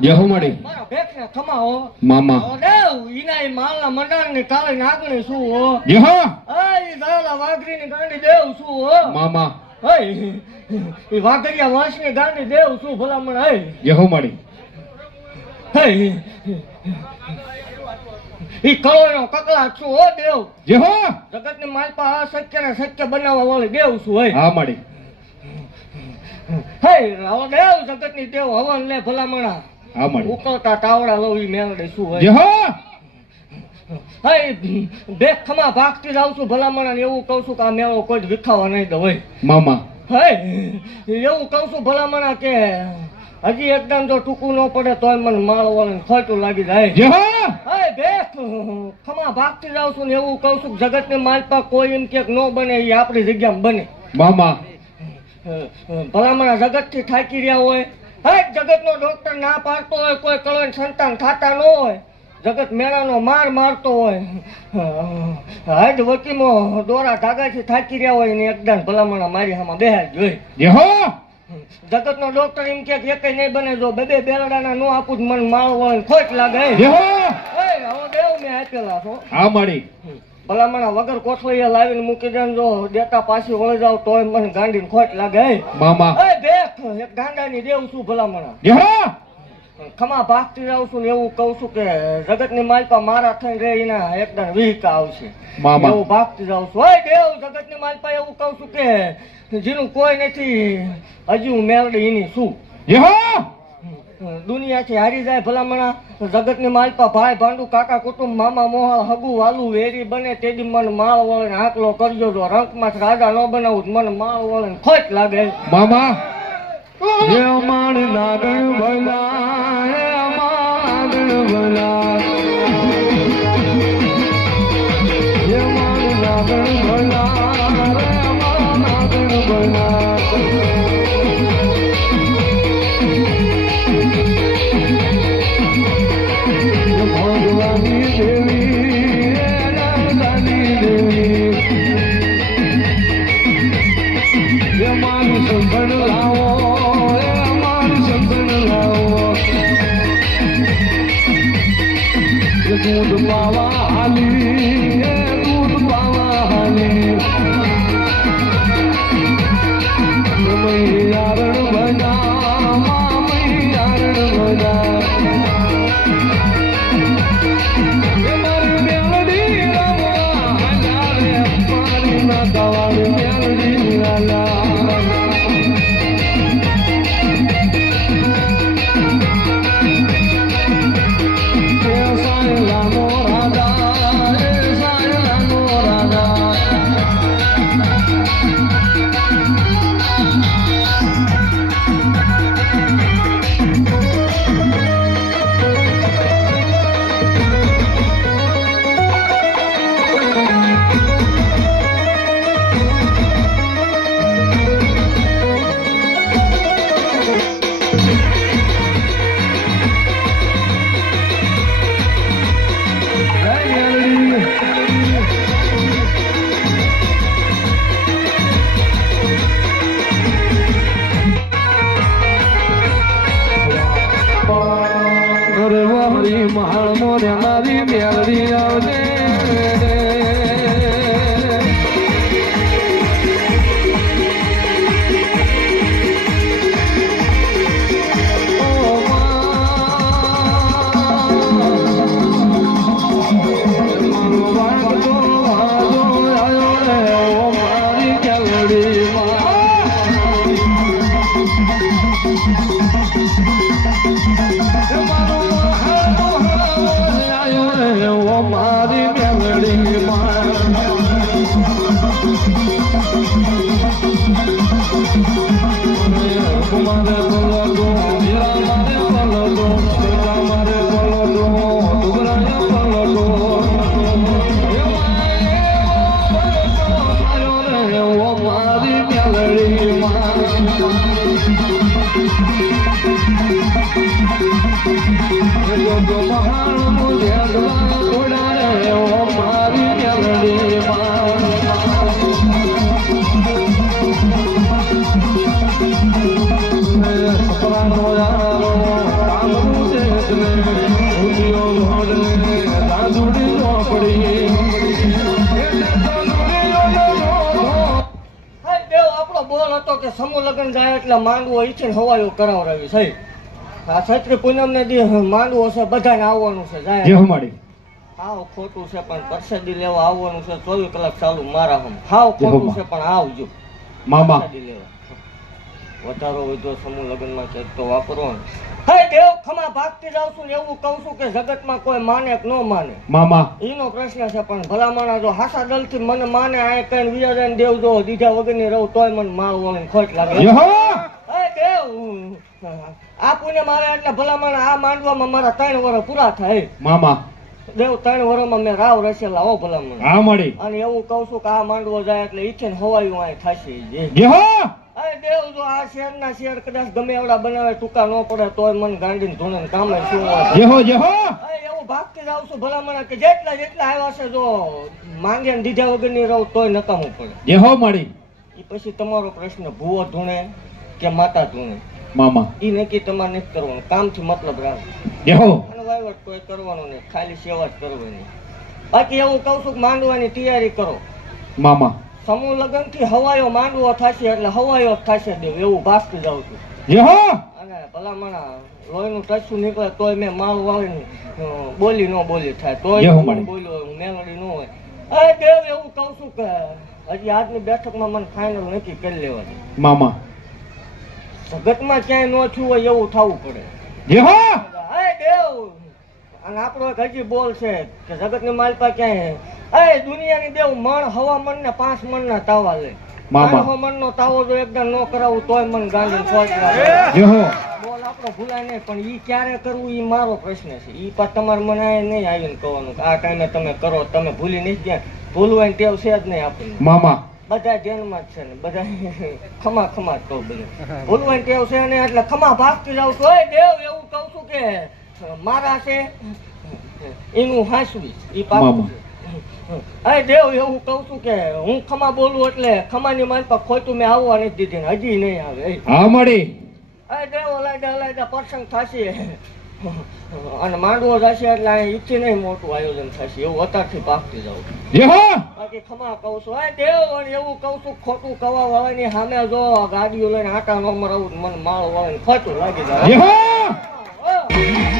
જય હો માડી મારા ભેખને ખમાવો મામા ઓ દેવ ઈનાઈ માલના મંડાણની કાળી નાગણી શું હો જય હો આઈ ઝાલા વાઘરીની ગાંડી દેવ શું હો મામા હે ઈ વાઘરિયા વાંસની ગાંડી દેવ શું ભલામણ હે જય હો માડી હે ઈ કળોનો કકળાટ શું હો દેવ જય હો જગતની માલપા અશક્ય ને શક્ય બનાવવા વાળી દેવ શું હે હા માડી હે રાવ દેવ જગતની દેવ હવન લે ભલામણા હા માડી ઉકળતા તાવડા લવી મેલડે શું હે જય હો હે બેક ખમા ભાગતી જાઉં છું ભલામણા ને એવું કહું છું કે આ મેળો કોઈ જ વિખાવા નહીં દો હોય મામા હે એવું કહું છું ભલામણા કે હજી એકદમ જો ટૂંકું ન પડે તોય મને માળવાનું ખોટું લાગી જાય જય હો હે બેક ખમા ભાગતી જાઉં છું ને એવું કહું છું જગતની માલપા કોઈ એમ કે ન બને એ આપણી જગ્યામાં બને મામા ભલામણા જગતથી થાકી રહ્યા હોય હે જગતનો ડોક્ટર ના પાડતો હોય કોઈ કળણ સંતાન થતા ન હોય જગત મેળાનો માર મારતો હોય હાજ વકીમો દોરા ધાગાથી થાકી રહ્યા હોય ને એકદમ ભલામણા મારી સામે બેહાર જોઈ જય હો જગતનો ડોક્ટર એમ કે એકે નહીં બને જો બે બેલડાના નો આપું જ મને માળ વળે ખોટ લાગે જય હો હવે દેવ મેં આપેલા છો હા માડી ભલામણા વગર કોઠવાઈ લાવીને મૂકી દે જો દેતા પાછી વળી જાવ તોય મને ગાંડીને ખોટ લાગે મામા હે દેખ એક ગાંડાની દેવ છું ભલામણા જય હો ખમા ભાગતી જાઉં છું ને એવું કહું છું કે જગતની માલપા મારા થઈને રે એના એકદમ વિહકા આવશે મામા એવું ભાગતી જાઉં છું ઓય દેવ જગતની માલપા એવું કહું છું કે જેનું કોઈ નથી હજી હું મેળડી એની શું જય હો દુનિયાથી હારી જાય ભલામણા જગતની માલપા ભાઈ ભાંડુ કાકા કુટુંબ મામા મોહા હગુ વાલું વેરી બને તેદી મને માળ વળે હાકલો કરજો જો રંકમાં રાજા ન બનાવું મને માળ વળે ખોટ લાગે મામા હે માણ નાગણ ભલા હે માગણ ભલા હે માણ નાગણ ભલા હે માગણ ભલા ભગવાની દેવી હે રામદાની દેવી હે મારી સંભળ લાવો दूध पावा हाली दूध पावा हाली यारण बजा यारण बजा मारी मेलडी मारी ना दवाड़ी मेलडी મહાલ મોરે મારી મેળડી આવજે સપના હતો કે સમૂહ લગ્ન જાય એટલે માંડવો ઈચ્છે હવાયો કરાવડાવી સહી આ છત્રી પૂનમ ને દી માંડવો છે બધાને આવવાનું છે જાય જે હમાડી હાવ ખોટું છે પણ પરસેદી લેવા આવવાનું છે 24 કલાક ચાલુ મારા હમ હાવ ખોટું છે પણ આવજો મામા પરસેદી લેવા વધારો વધો સમૂહ લગ્નમાં છે તો વાપરો ને હે દેવ ખમા ભાગતી જાઉં છું ને એવું કહું છું કે જગતમાં કોઈ માને કે ન માને મામા એનો પ્રશ્ન છે પણ ભલામણા જો હાસા દલથી મને માને આ કઈ વિયાજન દેવ જો દીધા વગરની રહું તોય મને માળ વળીને ખોટ લાગે યહો હે દેવ આ પુણે મારે એટલે ભલામણા આ માંડવામાં મારા 3 વર્ષ પૂરા થાય મામા દેવ 3 વર્ષમાં મેં રાવ રસેલા હો ભલામણ આ મળી અને એવું કહું છું કે આ માંડવો જાય એટલે ઈથે હવાયું આ થશે યહો અરે દેવ જો આ શેરના શેર કદાચ ગમે એવડા બનાવે ટૂંકા ન પડે તોય મને ગાંડીને ધૂણે કામે શું હોય યહો યહો એવું ભાગતી જાઉં છું ભલામણ કે જેટલા આવ્યા છે જો માંગે ને દીધા વગરની રહું તોય નકામું પડે યહો મળી એ પછી તમારો પ્રશ્ન ભૂવો ધૂણે કે માતા ધૂણે મામા એ નક્કી તમારે નથી કરવાનું કામથી મતલબ રાખો યહો અને વહીવટ કોઈ કરવાનો નહીં ખાલી સેવા જ કરવાની બાકી એવું કહું છું કે માંડવાની તૈયારી કરો મામા સમૂહ લગ્ન થી હવાયો માંડવો થશે એટલે હવાયો જ થશે દેવ એવું ભાગતી જાઉં છું યહો અને ભલામણા લોહીનું ટચું નીકળે તોય મેં માળ વાળીને બોલી ન બોલી થાય તોય બોલ્યો મેલડી ન હોય અરે દેવ એવું કહું છું કે હજી આજની બેઠકમાં મને ફાઇનલ નક્કી કરી લેવાની મામા જગતમાં ક્યાંય ન થયું હોય એવું થવું પડે યહો અરે દેવ અને આપણો એક હજી બોલ છે કે જગતની માલપા ક્યાંય અરે દુનિયાની દેવ મણ હવામણ ને 5 મણના તાવા લે મામા હવામણ નો તાવો જો એકદમ ન કરાવું તોય મન ગાંડી ખોટ લાગે યહો બોલ આપણો ભૂલાય નહીં પણ ઈ ક્યારે કરવું ઈ મારો પ્રશ્ન છે ઈ પાછ તમારે મને નહીં આવીને કહેવાનું કે આ ટાઈમે તમે કરો તમે ભૂલી નહીં ગયા ભૂલવાની ટેવ છે જ નહીં આપણને મામા બધા ધ્યાનમાં જ છે ને બધા ખમા ખમા જ કહું બધું ભૂલવાની ટેવ છે ને એટલે ખમા ભાગતી જાઉં છું ઓય દેવ એવું કહું છું કે મારા છે એનું હાંસવી ઈ પાકું છે અરે દેવ એવું કહું છું કે હું ખમા બોલું એટલે ખમાની માનપા ખોટું મેં આવવા નથી દીધી ને હજી નહીં આવે હા મળી અરે દેવ અલાયદા પ્રસંગ થશે અને માંડવો જશે એટલે અહીં ઈચ્છી નહીં મોટું આયોજન થશે એવું અત્યારથી ભાગતી જાઉં યહો બાકી ખમા કહું છું અરે દેવ અને એવું કહું છું ખોટું કવા વાળાની સામે જો ગાડીઓ લઈને આટા ન મરાવું મને માળ વાળાને ખોટું લાગી જાય યહો યહો